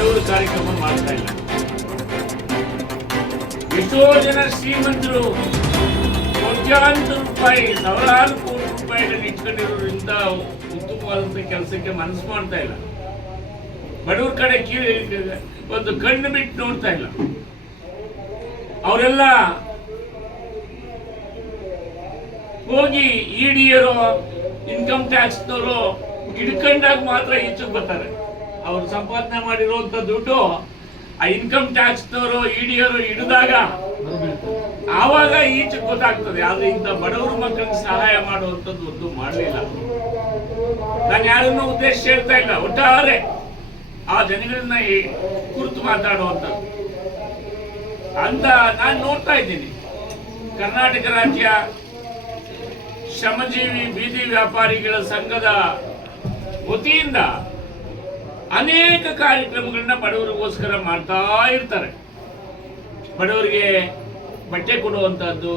ಬಡವರು ಕಾರ್ಯಕ್ರಮ ಮಾಡ್ತಾ ಇಲ್ಲ. ಎಷ್ಟೋ ಜನ ಶ್ರೀಮಂತರು ಕೋಟ್ಯಾಂತರ ರೂಪಾಯಿ, ಸಾವಿರಾರು ಕೋಟಿ ರೂಪಾಯಿಗಳನ್ನ ಇಟ್ಕೊಂಡಿರೋದ್ರಿಂದ ಉತ್ತಮವಾದಂತ ಕೆಲಸಕ್ಕೆ ಮನಸ್ಸು ಮಾಡ್ತಾ ಇಲ್ಲ. ಬಡವ್ರ ಕಡೆ ಒಂದು ಕಣ್ಣು ಬಿಟ್ಟು ನೋಡ್ತಾ ಇಲ್ಲ. ಅವರೆಲ್ಲ ಹೋಗಿ ಇಡಿಯರೋ ಇನ್ಕಮ್ ಟ್ಯಾಕ್ಸ್ನವರು ಹಿಡ್ಕೊಂಡಾಗ ಮಾತ್ರ ಈಚೆಗೆ ಬರ್ತಾರೆ. ಅವ್ರು ಸಂಪಾದನೆ ಮಾಡಿರುವಂತ ದುಡ್ಡು ಆ ಇನ್ಕಮ್ ಟ್ಯಾಕ್ಸ್ನವರು ಇಡಿಯರು ಹಿಡಿದಾಗ ಆವಾಗ ಈಚೆಗೆ ಗೊತ್ತಾಗ್ತದೆ. ಆದ್ರೆ ಇಂಥ ಬಡವರು ಮಕ್ಕಳಿಗೆ ಸಹಾಯ ಮಾಡುವಂಥದ್ದು ಒಂದು ಮಾಡಲಿಲ್ಲ. ನಾನು ಯಾರನ್ನೂ ಉದ್ದೇಶ ಹೇಳ್ತಾ ಇಲ್ಲ, ಒಟ್ಟಾರೆ ಆ ಜನಗಳನ್ನ ಕುರಿತು ಮಾತಾಡುವಂಥದ್ದು ಅಂತ ನಾನು ನೋಡ್ತಾ ಇದ್ದೀನಿ. ಕರ್ನಾಟಕ ರಾಜ್ಯ ಶ್ರಮಜೀವಿ ಬೀದಿ ವ್ಯಾಪಾರಿಗಳ ಸಂಘದ ವತಿಯಿಂದ ಅನೇಕ ಕಾರ್ಯಕ್ರಮಗಳನ್ನ ಬಡವರಿಗೋಸ್ಕರ ಮಾಡ್ತಾ ಇರ್ತಾರೆ. ಬಡವರಿಗೆ ಬಟ್ಟೆ ಕೊಡುವಂತಹದ್ದು,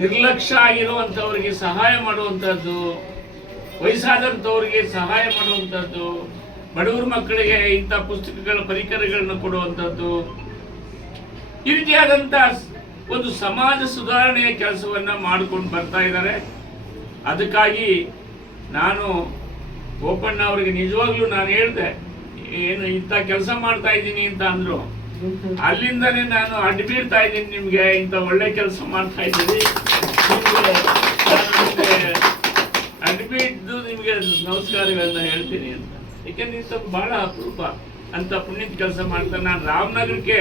ನಿರ್ಲಕ್ಷ್ಯ ಆಗಿರುವಂತವರಿಗೆ ಸಹಾಯ ಮಾಡುವಂತಹದ್ದು, ವಯಸ್ಸಾದಂಥವ್ರಿಗೆ ಸಹಾಯ ಮಾಡುವಂಥದ್ದು, ಬಡವರ ಮಕ್ಕಳಿಗೆ ಇಂಥ ಪುಸ್ತಕಗಳ ಪರಿಕರಗಳನ್ನು ಕೊಡುವಂಥದ್ದು, ಈ ರೀತಿಯಾದಂಥ ಒಂದು ಸಮಾಜ ಸುಧಾರಣೆಯ ಕೆಲಸವನ್ನ ಮಾಡಿಕೊಂಡು ಬರ್ತಾ ಇದ್ದಾರೆ. ಅದಕ್ಕಾಗಿ ನಾನು ಗೋಪಣ್ಣ ಅವರಿಗೆ ನಿಜವಾಗ್ಲೂ ನಾನು ಹೇಳಿದೆ, ಏನು ಇಂಥ ಕೆಲಸ ಮಾಡ್ತಾ ಇದ್ದೀನಿ ಅಂತ ಅಂದ್ರು. ಅಲ್ಲಿಂದನೇ ನಾನು ಅಡ್ಡ ಬೀಳ್ತಾ ಇದ್ದೀನಿ, ನಿಮ್ಗೆ ಇಂಥ ಒಳ್ಳೆ ಕೆಲಸ ಮಾಡ್ತಾ ಇದ್ದೀನಿ, ಅಡ್ಬಿಟ್ಟು ನಿಮ್ಗೆ ನಮಸ್ಕಾರಗಳನ್ನ ಹೇಳ್ತೀನಿ ಅಂತ. ಯಾಕೆಂದ್ರೆ ಇಂಥ ಬಹಳ ಅಪರೂಪ ಅಂತ ಪುಣ್ಯದ ಕೆಲಸ ಮಾಡ್ತಾ. ನಾನು ರಾಮನಗರಕ್ಕೆ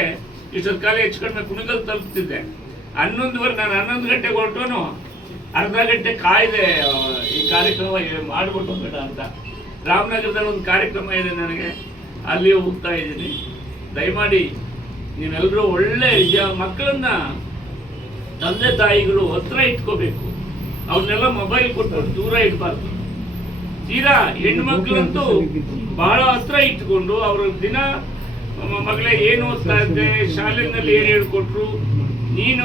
ಇಷ್ಟೊತ್ತು ಕಾಲ ಹೆಚ್ಚು ಕಡಿಮೆ ಕುಣಿಗಲ್ ತಲುಪ್ತಿದ್ದೆ. 11 ನಾನು 11 ಗಂಟೆಗೆ ಹೊರಟೋನು ಅರ್ಧ ಗಂಟೆ ಕಾಯ್ದೆ ಈ ಕಾರ್ಯಕ್ರಮ ಮಾಡ್ಬಿಟ್ಟು ಬೇಡ ಅಂತ. ರಾಮನಗರದಲ್ಲಿ ಒಂದು ಕಾರ್ಯಕ್ರಮ ಇದೆ ನನಗೆ, ಅಲ್ಲಿ ಹೋಗ್ತಾ ಇದ್ದೀನಿ. ದಯಮಾಡಿ ನೀವೆಲ್ಲರೂ ಒಳ್ಳೆ ಮಕ್ಕಳನ್ನ ತಂದೆ ತಾಯಿಗಳು ಹತ್ರ ಇಟ್ಕೋಬೇಕು. ಅವ್ರನ್ನೆಲ್ಲ ಮೊಬೈಲ್ ಕೊಟ್ಬಿಟ್ಟು ದೂರ ಇಡಬಾರ್ದು. ತೀರಾ ಹೆಣ್ಮಕ್ಳಂತೂ ಬಹಳ ಹತ್ರ ಇಟ್ಕೊಂಡು ಅವ್ರ ದಿನ ಮಗಳೇ ಏನು ಓದ್ತಾ ಇದ್ದೆ, ಶಾಲೆಯಲ್ಲಿ ಏನು ಹೇಳ್ಕೊಟ್ರು, ನೀನು